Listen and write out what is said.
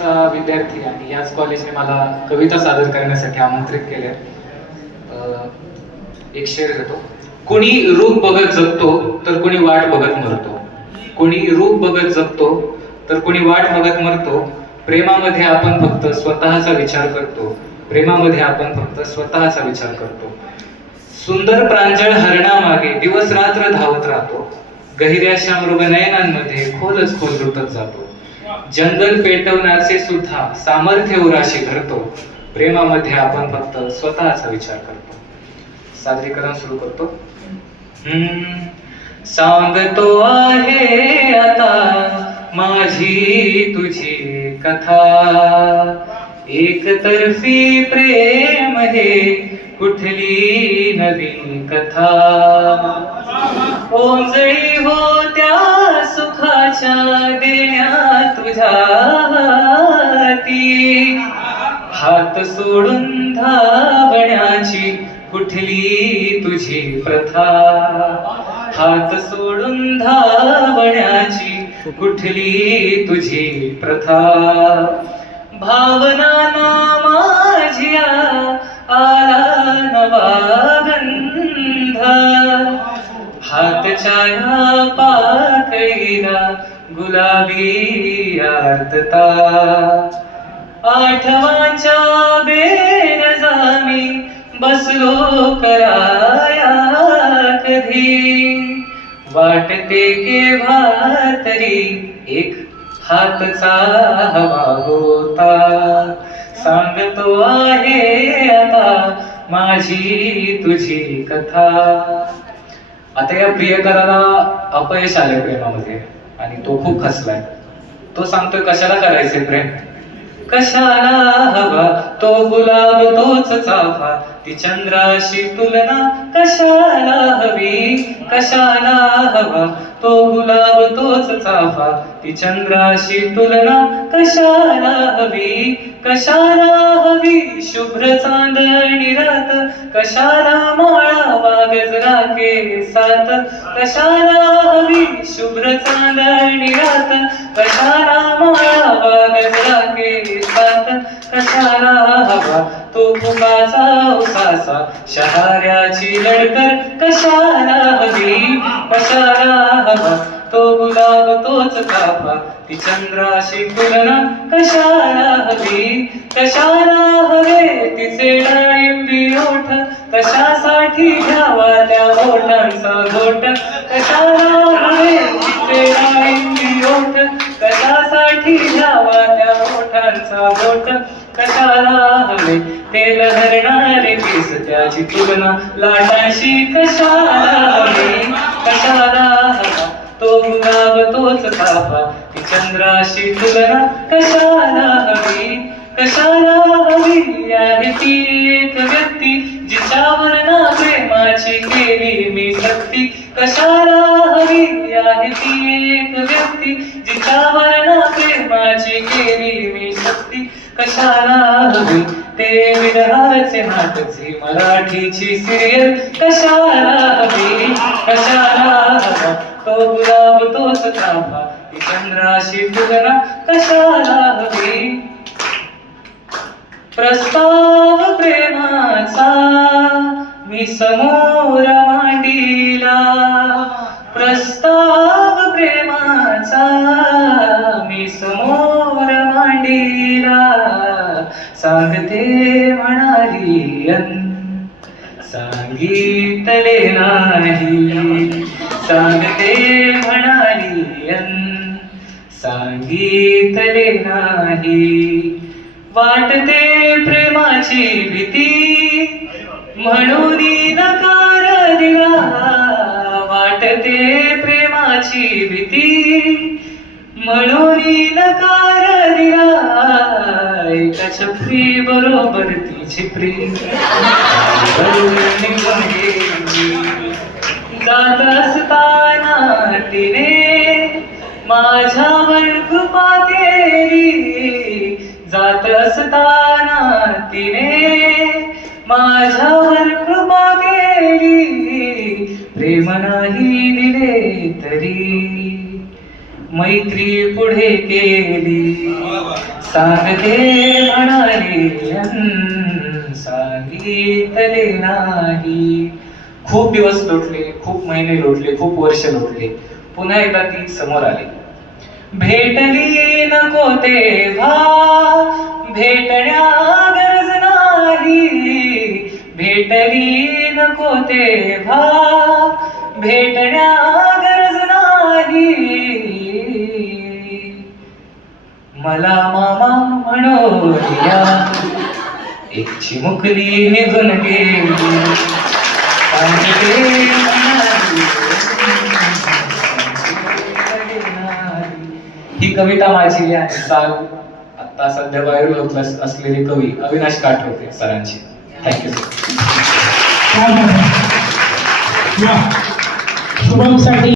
कॉलेजचा विद्यार्थी आणि याच कॉलेजने मला कविता सादर करण्यासाठी आमंत्रित केले. एक शेर घेतो. कोणी रूप बघत जगतो तर कोणी वाट बघत मरतो. कोणी रूप बघत जगतो तर कोणी वाट बघत मरतो. प्रेमामध्ये आपण फक्त स्वतःचा विचार करतो. प्रेमामध्ये आपण फक्त स्वतःचा विचार करतो. सुंदर प्रांजळ हरणामागे दिवस रात्र धावत राहतो. गहिऱ्याशा मृगनयनांमध्ये खोलच खोल रुतत जातो. जंगल पेटवण्याचे सुद्धा सामर्थ्य उराशी धरतो. प्रेमामध्ये आपण फक्त स्वतःचा विचार करतो. सादरीकरण सुरू करतो. सांगतो आहे आता माझी तुझी कथा. एकतर्फी प्रेम हे कुठली नवीन कथा. ओंजळी होत्या सुखाच्या देण्या तुझ्या हाती. हात सोडून धावण्याची कुठली तुझी प्रथा. हात सोडून धावण्याची कुठली तुझी प्रथा. भावना ना माझ्या आला नवा गंध. हातच्या ह्या पाकळीला गुलाबी आर्तता. आठवांच्या बेरजामी बसलो कराया कधी. वाटते केव्हा तरी एक हातचा हवा होता. सांगतो आहे आता माझी तुझी कथा. आता या प्रियकराला अपयश आले प्रेमामध्ये आणि तो खूप खचलाय. तो सांगतोय कशाला करायचे प्रेम. कशाला हवा तो गुलाब तोच चाफा. ती चंद्राशी तुलना कशाला हवी. कशाला हवा तो गुलाब तोच चाफा. ती चंद्राशी तुलना कशाला हवी. कशाला हवी शुभ्र चांदणी रात. कशाला माळावा गजरा केसात. कशाला हवी शुभ्र चांदणी रात. कशाला माळावा गजरा केसात. कशाला हवा तो फुकाचा उसासा शहाऱ्याची लडतर. कशाला हवी. कशाला हवा तो गुलाब तोच चाफा. ती चंद्राशी तुलना कशाला हवी. कशाला हवे तिचे डाळिंबी ओठ. कशासाठी घ्यावा त्या ओठांचा घोट. कशाला हवे तिचे डाळिंबी ओठ. कशासाठी घ्यावा त्या ओठांचा घोट. कशाला हवे ते लहरणारे केस त्याची तुलना लाटांशी. कशाला हवी. कशाला हवा तो गुलाब तोच चाफा. ती चंद्राशी तुलना कशाला हवी. कशाला हवी आहे ती एक व्यक्ती जिच्यावर ना प्रेमाची केली मी सक्ती. कशाला हवी आहे ती एक व्यक्ती जिच्यावर ना प्रेमाची केली मी सक्ती. कशाला हवी ते विरहाचे नाटकची मराठीची सिरियल. कशाला हवी. कशाला हवा तो गुलाब तोच चाफा. ती चंद्राशी तुलना कशाला हवी. प्रस्ताव प्रेमाचा मी समोर मांडीला. प्रस्ताव प्रेमाचा मी समोर मांडीला. सांगते म्हणाली सांगितले नाही. सांगते म्हणाली सांगितले नाही. वाटते प्रेमाची भीती म्हणून नकार दिला. वाटते प्रेमाची भीती म्हणून नकार दिला. एका छपरी बरोबर ती छिपरी जात असताना तिने माझ्यावर कृपा केली. जात असताना तिने माझ्यावर कृपा केली. प्रेम नाही दिले तरी मैत्री पुढे केली, सांगते म्हणाले सांगितले नाही. खूप दिवस लोटले, खूप महिने लोटले, खूप वर्ष लोटले. पुन्हा एकदा ती समोर आली. भेटली नको तेव्हा भेटण्या गरज नाही, भेटली नको तेव्हा भेटण्या गरज नाही. मला मामा म्हणूया एक चिमुकली निघून गेली, ही कविता माझी आहे. साल आता सध्या व्हायरल होत असलेले कवी अविनाश काटोते सरांची. Thank you sir. शुभम साठी